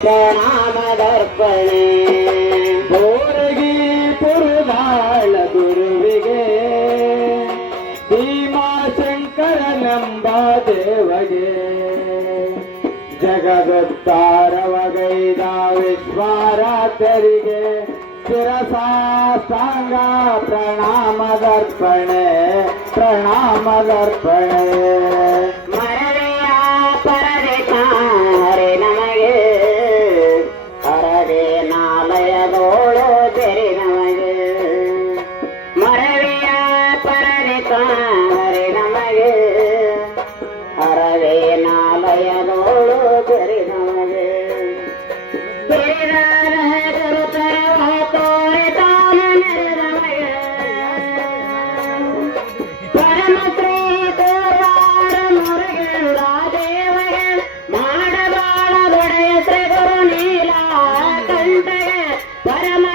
ಪ್ರಣಾಮದರ್ಪಣೆ ಬೋರಗಿ ಪುರುದಾಳ ಗುರುವಿಗೆ ಭೀಮಾಶಂಕರನೆಂಬ ದೇವಗೆ ಜಗದತ್ತಾರವಗೈದ ವಿಶ್ವಾರಾಧರಿಗೆ ಶಿರಸಾಷ್ಟಾಂಗ ಪ್ರಣಾಮದರ್ಪಣೆ ಪ್ರಣಾಮದರ್ಪಣೆ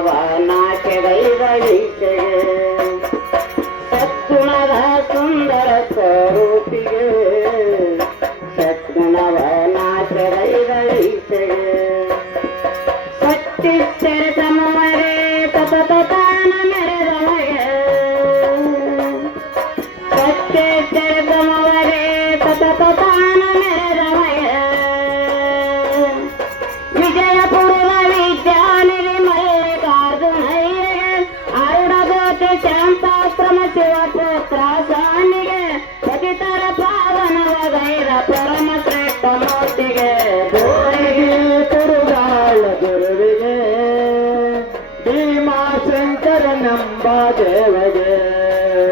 சத்துணவ நாட்டடை வழிக்கு சத்துணவ சுந்தர ஸ்வரூபிகு சத்துணவ நாட்டடை வழிக்கு சத்தித்தர ಪುತ್ರನಿಗೆ ಪತಿತರ ಪಾವನವ ಗೈರ ಪರಮ ಶ್ರೇಷ್ಠ ಮೂರ್ತಿಗೆ ಗೋರಿಗೆ ತಿರುಗಾಳ ಗುರುವಿಗೆ. ಭೀಮಾ ಶಂಕರ ನಂಬ ದೇವಗೆ.